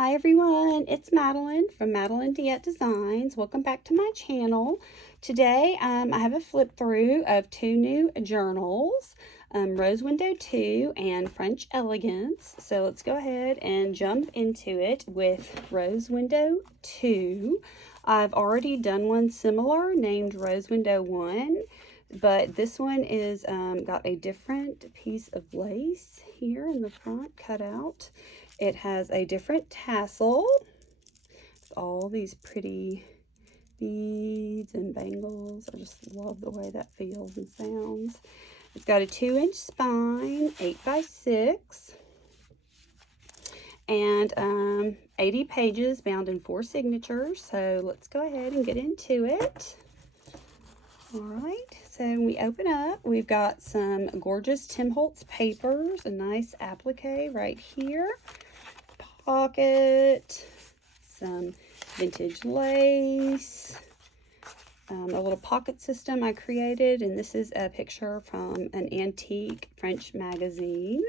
Hi everyone, it's Madeline from Madeline Diet Designs. Welcome back to my channel. Today I have a flip through of two new journals, Rose Window 2 and French Elegance. So let's go ahead and jump into it with Rose Window 2. I've already done one similar named Rose Window 1. But this one is got a different piece of lace here in the front cut out. It has a different tassel with all these pretty beads and bangles. I just love the way that feels and sounds. It's got a 2-inch spine, 8 by 6, and 80 pages bound in 4 signatures. So let's go ahead and get into it. All right, so when we open up, we've got some gorgeous Tim Holtz papers, a nice applique right here, pocket, some vintage lace, a little pocket system I created, and this is a picture from an antique French magazine.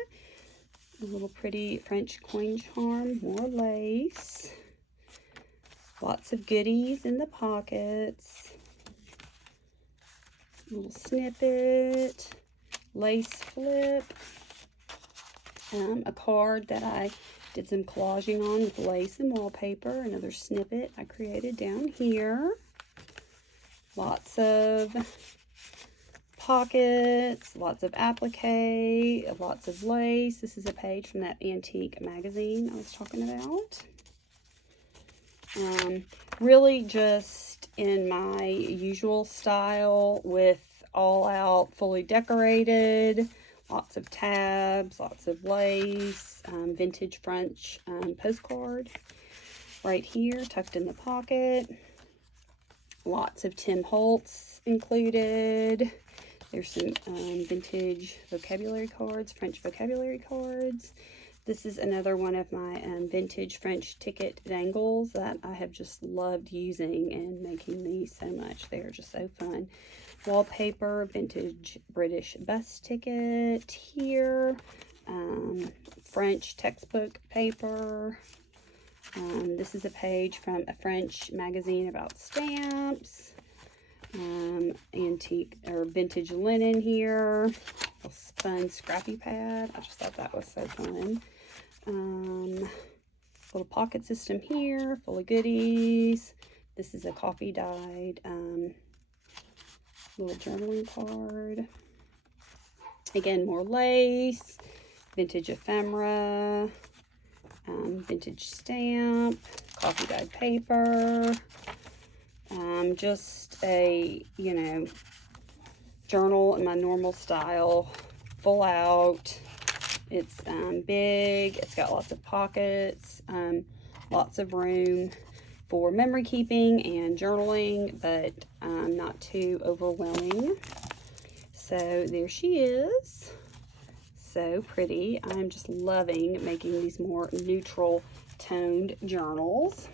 A little pretty French coin charm, more lace, lots of goodies in the pockets. Little snippet, lace flip, a card that I did some collaging on with lace and wallpaper, another snippet I created down here, lots of pockets, lots of applique, lots of lace. This is a page from that antique magazine I was talking about. Really just in my usual style with all out, fully decorated, lots of tabs, lots of lace, vintage French postcard right here tucked in the pocket. Lots of Tim Holtz included. There's some vintage vocabulary cards, French vocabulary cards. This is another one of my vintage French ticket dangles that I have just loved using and making these so much. They're just so fun. Wallpaper, vintage British bus ticket here. French textbook paper. This is a page from a French magazine about stamps. Antique or vintage linen here. A fun scrappy pad. I just thought that was so fun. Little pocket system here full of goodies. This is a coffee dyed little journaling card. Again, more lace, vintage ephemera, vintage stamp, coffee dyed paper. Just a, journal in my normal style, full out. It's big, it's got lots of pockets, lots of room for memory keeping and journaling, but not too overwhelming. So there she is. So pretty. I'm just loving making these more neutral toned journals.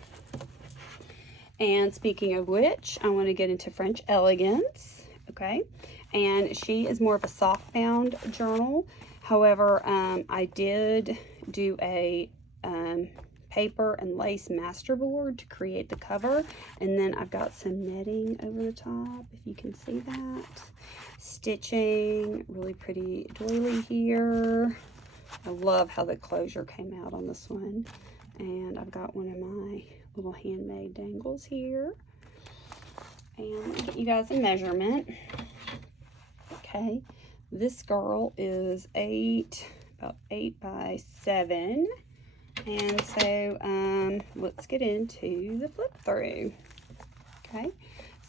And speaking of which, I want to get into French Elegance, okay? And she is more of a soft bound journal. However, I did do a paper and lace masterboard to create the cover. And then I've got some netting over the top, if you can see that. Stitching, really pretty doily here. I love how the closure came out on this one. And I've got one of my little handmade dangles here. And let me get you guys a measurement. Okay, this girl is about 8 by 7. And so let's get into the flip through. Okay,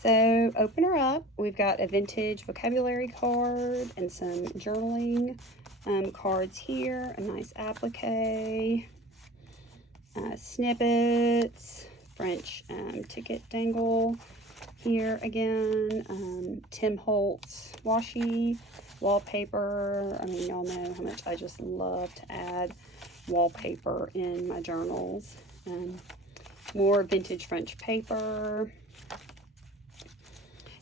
so open her up. We've got a vintage vocabulary card and some journaling cards here, a nice applique, snippets, French ticket dangle here again, Tim Holtz washi, wallpaper. I mean, y'all know how much I just love to add wallpaper in my journals. More vintage French paper.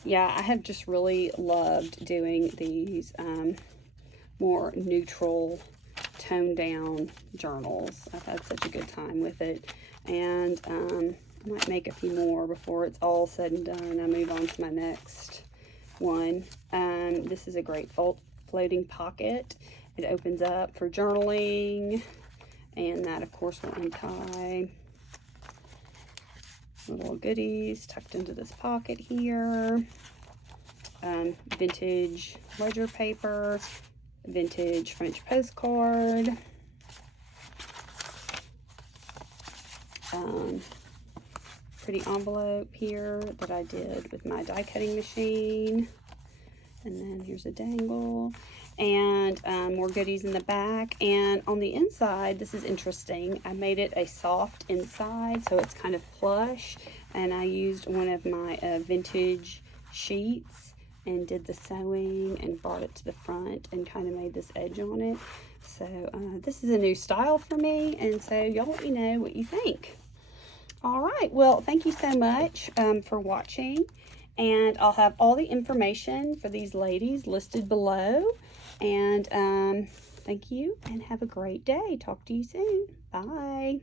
Yeah, I have just really loved doing these more neutral toned down journals. I've had such a good time with it. And I might make a few more before it's all said and done. I move on to my next one. This is a great floating pocket. It opens up for journaling, and that of course will untie. Little goodies tucked into this pocket here. Vintage ledger paper, vintage French postcard, pretty envelope here that I did with my die cutting machine, and then here's a dangle, and more goodies in the back. And on the inside, this is interesting, I made it a soft inside so it's kind of plush, and I used one of my vintage sheets and did the sewing and brought it to the front and kind of made this edge on it. So this is a new style for me, and so y'all let me know what you think. All right, well, thank you so much for watching, and I'll have all the information for these ladies listed below. And thank you, and have a great day. Talk to you soon. Bye.